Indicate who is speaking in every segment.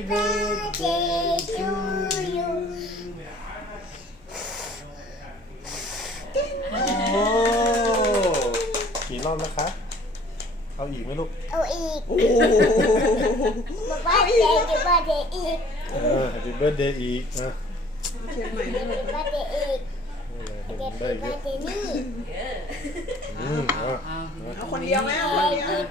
Speaker 1: birthday to you โอ้กี่รอบนะควคะ เอาอีกไหมลูก
Speaker 2: เอาอีก
Speaker 3: โอ้โห
Speaker 2: บอกว่เด็กว่าเด็กอีก
Speaker 1: เออ Happy Birthday อีกนะ
Speaker 3: เชีด้วยเห
Speaker 2: ราเด็กอีกเด็กาเด็กนี่
Speaker 1: อืมอะ
Speaker 3: เอาคนเดียวไหมเคนเดียว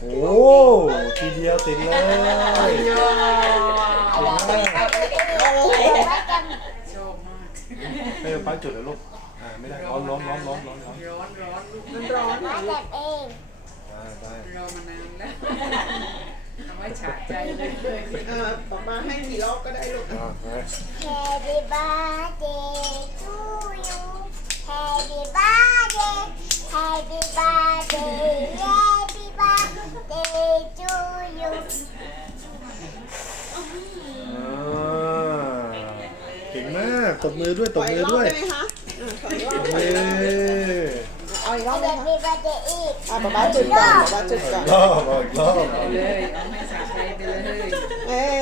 Speaker 1: โอ้ทีเดียวติดเลย
Speaker 2: อะไรว่าจะ
Speaker 4: ชอบมาก
Speaker 1: ให้ป้าจุดเลยลูกอ่าไม่ได้ร้อนร้อนร้อนร้อนร้อนร้อน
Speaker 4: ร้อนร้อนลูก
Speaker 3: มันร้อน
Speaker 2: ว่า
Speaker 3: อะ
Speaker 2: จะเอง
Speaker 1: อ่าได้
Speaker 4: รอมานานแล้วทำให้ฉาใจเลย
Speaker 3: เออต่อมาให้กี่รอบก็ได้ลูก
Speaker 1: อ่าไป
Speaker 2: Happy birthday to you Happy birthday Happy birthday to you
Speaker 1: อ่าเก่งมากตบมือด้วย
Speaker 3: ข
Speaker 1: ต
Speaker 3: อบอี
Speaker 1: มื
Speaker 3: ก
Speaker 1: อ
Speaker 3: รอบ
Speaker 1: ด้วย
Speaker 3: ได้ไหมคะอะขออีกรอบ
Speaker 1: เย้
Speaker 3: เอาอีกรอบไหมคะ
Speaker 2: Happy birthday อีก
Speaker 3: อะป๊าป๊าจุดก่อนป๊าป๊าจุดก่อน
Speaker 1: รอบเอาอีกรอบ
Speaker 4: ไปเลยเอาให้ฉาใจไปเลย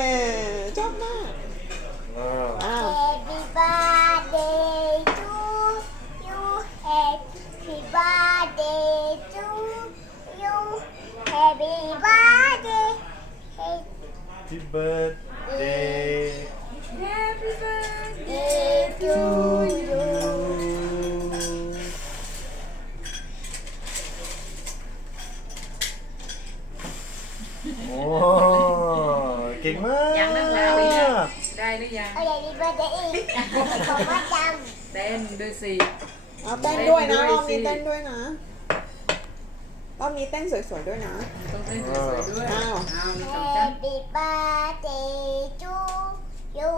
Speaker 2: Happy birthday Happy birthday to you
Speaker 1: โอ้เก่งมาก
Speaker 4: ยังนั่งราวอีกอะได้หรือยัง
Speaker 2: เอาอย่างนี้เบอร์เดย์อีกบอกว่าจ
Speaker 4: เต้นด้วยสิ
Speaker 3: เอาเต้นด้วยนะ
Speaker 4: เต้นด้วย
Speaker 3: รอบนี้
Speaker 4: สิ
Speaker 3: เต้นด้วยนะรอบนี้เต้นสวยๆด้วยนะ
Speaker 4: ต้องเต้นสวยๆด้วย
Speaker 3: อ้าว
Speaker 4: เอาหำนึ่งสองสาม
Speaker 2: Happy birthday to you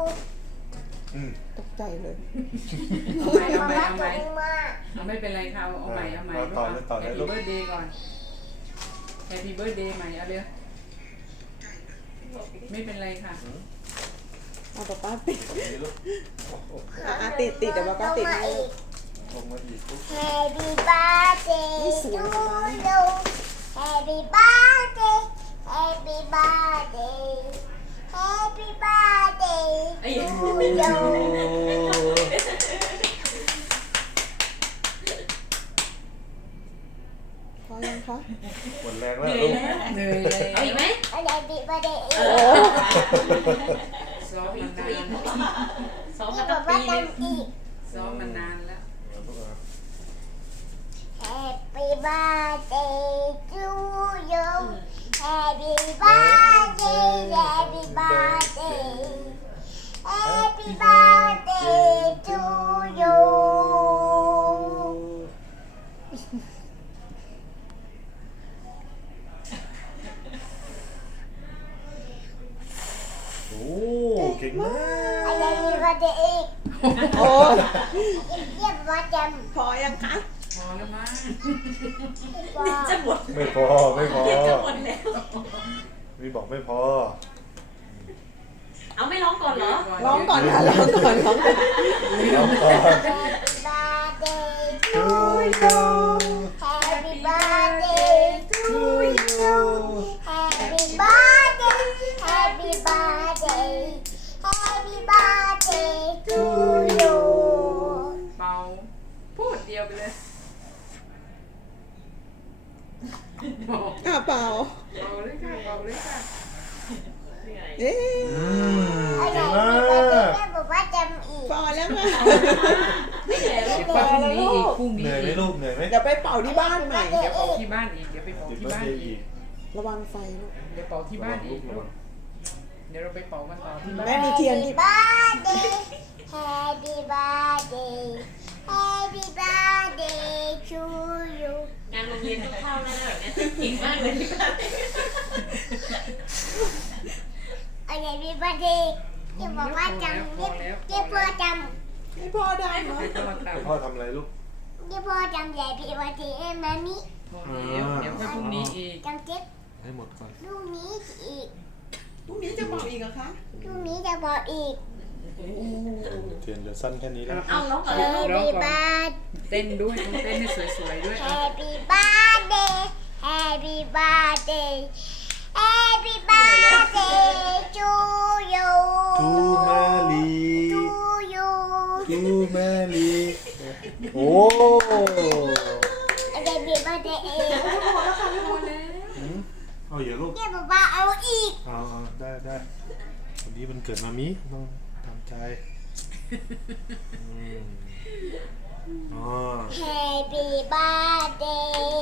Speaker 1: อืม
Speaker 3: ตกใจเลย
Speaker 4: เอาใหม่
Speaker 2: บ
Speaker 4: เอา
Speaker 2: อก
Speaker 4: ใหม่
Speaker 2: ว่า
Speaker 4: เอาให
Speaker 2: สู
Speaker 4: ม่
Speaker 2: งมาก
Speaker 4: เอาไม่เป็นไรค่ะเอาเอาใหม่เอาใหม่
Speaker 1: เอาต่อเลยต่อเลยลูก
Speaker 4: แฮปปี้เบิร์ดเดย์ก่อนแฮปปี้เบิร์ดเดย์ใหม่เอาเร็วไม่เป็นไรค่ะ
Speaker 3: เอาป๊าป๊าติด
Speaker 1: นี่ลูกโอ้โห
Speaker 3: อะอะติดติดเดี๋ยวป๊าป๊าติดให้ลูก
Speaker 1: ลงมาอีกลูก
Speaker 2: Happy birthday
Speaker 3: นี่ส
Speaker 2: to
Speaker 3: วยมาก
Speaker 2: you Happy birthday Happy birthday Happy birthday to you
Speaker 3: พอยังคะ
Speaker 1: หมดแรงแล้วลูก
Speaker 4: เหนื่อยเลย
Speaker 5: เอาอีกไหม
Speaker 2: เอา Happy birthday อีก
Speaker 3: โอ้
Speaker 4: ซ้อมมานาน
Speaker 5: สอง
Speaker 2: นี่
Speaker 5: พัน
Speaker 2: บอก
Speaker 5: ปี
Speaker 2: ว่า
Speaker 5: หนึง
Speaker 2: จำอีก
Speaker 4: ซ้อมมานานแล้ว
Speaker 2: Happy birthday to you Happy birthday Happy birthday Happy birthday to you
Speaker 1: โอ้เก่งมาก
Speaker 2: อะไรมีประเดี๋ยวอีก
Speaker 3: โอ้
Speaker 2: เรียกว่าจ
Speaker 3: พอยังคะ
Speaker 4: พอแล้วมั้งำ
Speaker 2: ว่า
Speaker 5: จะหมด
Speaker 1: ไม่พอไม่พอ
Speaker 5: จะหมดแล้ว
Speaker 1: มีบอกไม่พอ
Speaker 5: เอาไม่ร้องก่อนเหรอ
Speaker 3: ร้องก่อนค่ะร้องก่อนร้องก่อน
Speaker 1: แล้วก่อน
Speaker 2: Happy birthday to you Happy birthday Happy birthday Happy birthday to you
Speaker 4: เบาพูดเดียวไปเลยเบา
Speaker 3: อะเปล่า
Speaker 4: เบาเลยค่ะเบาเลยค่ะ
Speaker 3: เอ๊ะ
Speaker 1: เห
Speaker 5: นื่อย
Speaker 4: เดี๋ยวพรุ่งนี้อีกพรุ่ง
Speaker 1: เห
Speaker 4: นี้
Speaker 1: นื่อยไหม
Speaker 4: อีก
Speaker 1: ลูกเหนื่อยไหม
Speaker 3: เดี๋ยวไปเป่าที่บ้านใหม่
Speaker 4: เดี๋ยวเป่าที่บ้านอีกเดี๋ยวไปเป่า
Speaker 1: ติด
Speaker 4: ที่
Speaker 1: เบิร์ด
Speaker 4: บ้าน
Speaker 1: เดย์
Speaker 4: อี
Speaker 1: อี
Speaker 4: ก
Speaker 1: ก
Speaker 3: ระวังไฟลูก
Speaker 4: เดี๋ยวเป่าที่
Speaker 1: ระ
Speaker 4: บ้า
Speaker 1: วันง
Speaker 4: อี
Speaker 1: ลู
Speaker 4: ก
Speaker 1: กระ
Speaker 4: ลู
Speaker 1: วั
Speaker 4: ก
Speaker 1: ง
Speaker 4: เดี๋ยวเราไปเป่ากันต่อที่บ้า
Speaker 3: แม่
Speaker 4: น
Speaker 3: มีเทียนที่
Speaker 2: birthday Happy birthday Happy birthday to you
Speaker 5: งานโรงเรียนต้องเข้าแล้วนะแบบเนี้ยเก่งมากเลยที่บ้าน
Speaker 2: อะไรมีประเดี๋ยวที่บอกว่าจำเรียกเรียกพ่อจ
Speaker 3: ให้พ่อได้เหรอ
Speaker 4: ให้พ่อตาม
Speaker 1: พ่อทำอะไรลูกำ
Speaker 2: เรียกพ่อจำใหญ่พี่วันที่เอ็มมามิ
Speaker 4: พอแล้วเดี๋ยวค่อยพรุ่งนี้อีก
Speaker 2: จำเจ็บ
Speaker 1: ให้หมดก่อน
Speaker 2: ลูกนี้อีก
Speaker 3: พรุ่งนี้จะเป่าอีกเหรอคะ
Speaker 2: ลูกนี้จะบอกอีก
Speaker 1: เทียนจะสั้นแค่นี้แล้ว
Speaker 5: เอาร้องก่อนแล้ว
Speaker 2: Happy birthday
Speaker 4: เต้นด้วยต้องเต้นให้สวยๆด้วย
Speaker 2: Happy birthday Happy birthday Happy birthday to you
Speaker 1: ทูมาลี
Speaker 2: to you
Speaker 1: ทูมาลีโอ้
Speaker 2: Happy birthday
Speaker 1: หืมเอาอย่าลูก
Speaker 2: เนี่ยป๊าป๊าเอาอีก
Speaker 1: เอาเอาได้ได้วันนี้มันเกิดมามิต้องตามใจอืมอ๋อ
Speaker 2: Happy birthday